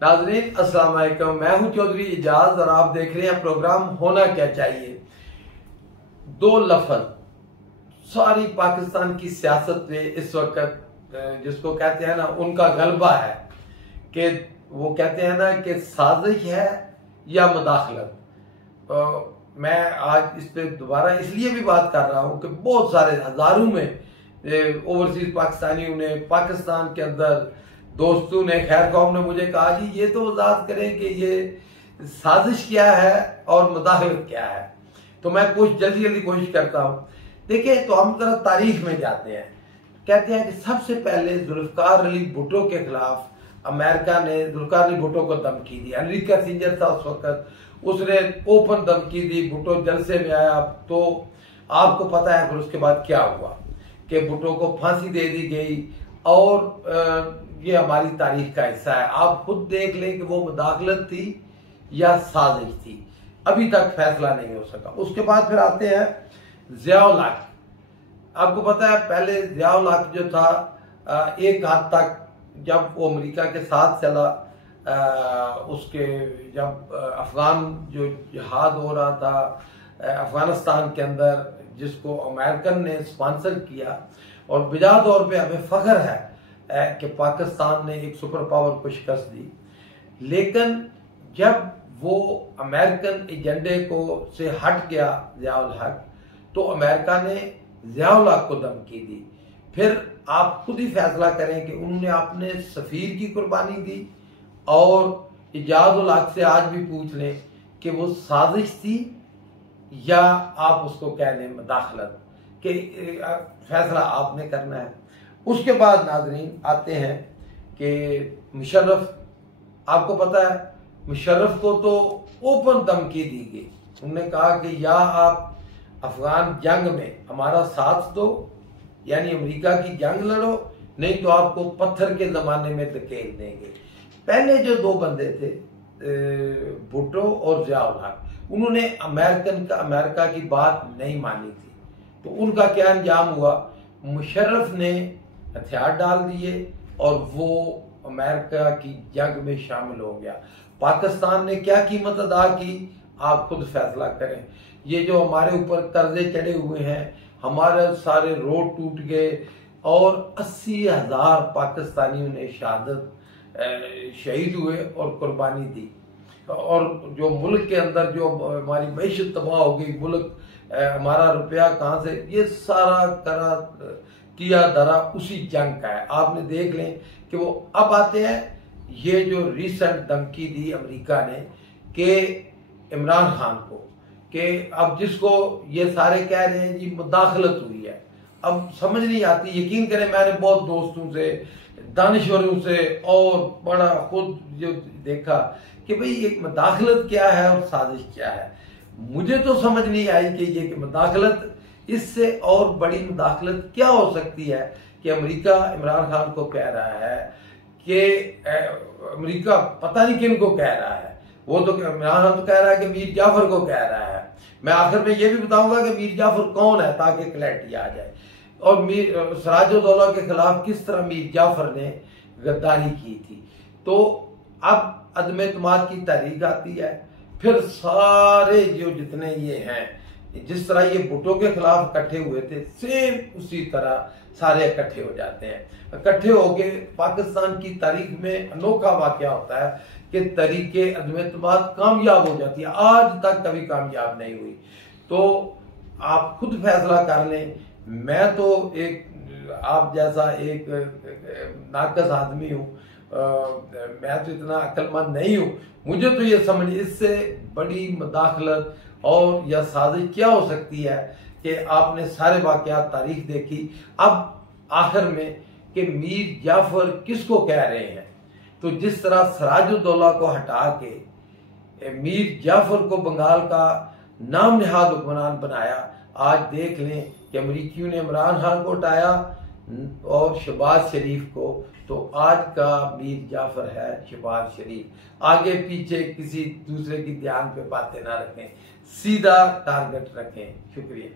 नाज़रीन अस्सलाम वालेकुम, मैं हूं चौधरी इजाज और आप देख रहे हैं प्रोग्राम होना क्या चाहिए। दो लफ्ज सारी पाकिस्तान की सियासत में इस वक्त जिसको कहते हैं ना उनका गलबा है कि वो कहते हैं ना कि साजिश है या मुदाखलत। मैं आज इस पे दोबारा इसलिए भी बात कर रहा हूं कि बहुत सारे हजारों में ओवरसीज पाकिस्तानियों ने, पाकिस्तान के अंदर दोस्तों ने, खैर कौम ने मुझे कहा जी ये तो वजाहत करें कि ये साजिश क्या है और मुदाखलत क्या है। तो मैं जल्दी जल्दी कोशिश करता हूँ। देखिए, तो हम जरा तारीख में जाते हैं। कहते हैं कि सबसे पहले जुल्फकार अली भुट्टो के खिलाफ अमेरिका ने जुल्फकार अली भुट्टो को धमकी दी। हेनरी किसिंजर था उस वक्त, उसने ओपन धमकी दी। भुट्टो जलसे में आया। तो आपको पता है फिर उसके बाद क्या हुआ कि भुट्टो को फांसी दे दी गई। और ये हमारी तारीख का हिस्सा है। आप खुद देख लें कि वो मुदाखलत थी या साजिश थी, अभी तक फैसला नहीं हो सका। उसके बाद फिर आते हैं ज़िया-उल हक। आपको पता है पहले ज़िया-उल हक जो था एक हद तक जब वो अमेरिका के साथ चला, उसके जब अफगान जो जिहाद हो रहा था अफगानिस्तान के अंदर, जिसको अमेरिकन ने स्पॉन्सर किया, और बिजा तौर पे हमें फख्र है कि पाकिस्तान ने एक सुपर पावर को शिकस्त दी। लेकिन जब वो अमेरिकन एजेंडे को से हट गया ज़िया-उल हक, तो अमेरिका ने ज़िया-उल हक को धमकी दी। फिर आप खुद ही फैसला करें कि उन्होंने अपने सफीर की कुर्बानी दी। और इजाज़-उल हक से आज भी पूछ लें कि वो साजिश थी या आप उसको कह लें मुदाखलत, कि फैसला आपने करना है। उसके बाद नाजरीन आते हैं कि मुशर्रफ, आपको पता है मुशर्रफ को तो ओपन धमकी दी गई। उन्होंने कहा कि या आप अफगान जंग में हमारा साथ दो, यानी अमेरिका की जंग लड़ो, नहीं तो आपको पत्थर के जमाने में धकेल देंगे। पहले जो दो बंदे थे भुट्टो और ज़िया-उल हक, उन्होंने अमेरिका की बात नहीं मानी थी। तो उनका क्या अंजाम हुआ, मुशर्रफ ने हथियार डाल दिए और वो अमेरिका की जंग में शामिल हो गया। पाकिस्तान ने क्या कीमत अदा की, आप खुद फैसला करें। ये जो हमारे ऊपर कर्जे चढ़े हुए हैं, हमारे सारे रोड टूट गए और 80,000 पाकिस्तानियों ने शहीद हुए और कुर्बानी दी। और जो मुल्क के अंदर जो हमारी मईशत तबाह हो गई, मुल्क हमारा रुपया कहाँ से, ये सारा किया धरा उसी जंग का है। आपने देख लें कि वो अब आते हैं, ये जो रिसेंट धमकी दी अमेरिका ने कि इमरान खान को, कि अब जिसको ये सारे कह रहे हैं जी मुदाखलत हुई है, अब समझ नहीं आती। यकीन करें मैंने बहुत दोस्तों से, दानिश्वरों से और बड़ा खुद जो देखा कि भाई एक मुदाखलत क्या है और साजिश क्या है। मुझे तो समझ नहीं आई कि ये कि मुदाखलत, इससे और बड़ी मुदाखलत क्या हो सकती है कि अमेरिका इमरान खान को कह रहा है कि अमेरिका पता नहीं किन को कह रहा है। वो तो इमरान खान तो कह रहा है कि मीर जाफर को कह रहा है। मैं आखिर में ये भी बताऊंगा कि मीर जाफर कौन है ताकि क्लैरिटी आ जाए, और मीर सिराजुद्दौला के खिलाफ किस तरह मीर जाफर ने गद्दारी की थी। तो अब अदम एतमाद की तारीख आती है। फिर सारे जो जितने ये हैं, जिस तरह ये भुट्टो के खिलाफ इकट्ठे हुए थे, सेम उसी तरह सारे इकट्ठे हो जाते हैं। इकट्ठे होके पाकिस्तान की तारीख में अनोखा वाकया होता है कि तरीके अदम एतमाद कामयाब हो जाती है। आज तक कभी कामयाब नहीं हुई। तो आप खुद फैसला कर लें। मैं तो एक आप जैसा एक नाकस आदमी हूँ, मैं तो इतना अक्लमंद नहीं हूँ। मुझे तो ये समझ, इससे बड़ी मुदाखलत और या साजिश क्या हो सकती है कि आपने सारे वाकयात तारीख देखी। अब आखिर में कि मीर जाफर किसको कह रहे हैं, तो जिस तरह सिराजुद्दौला को हटा के मीर जाफर को बंगाल का नाम निहाद हुक्मरान बनाया। आज देख लें कि अमरीकियों ने इमरान खान को हटाया और शहबाज शरीफ को, तो आज का मीर जाफर है शहबाज शरीफ। आगे पीछे किसी दूसरे की ध्यान पे बातें ना रखें, सीधा टारगेट रखें। शुक्रिया।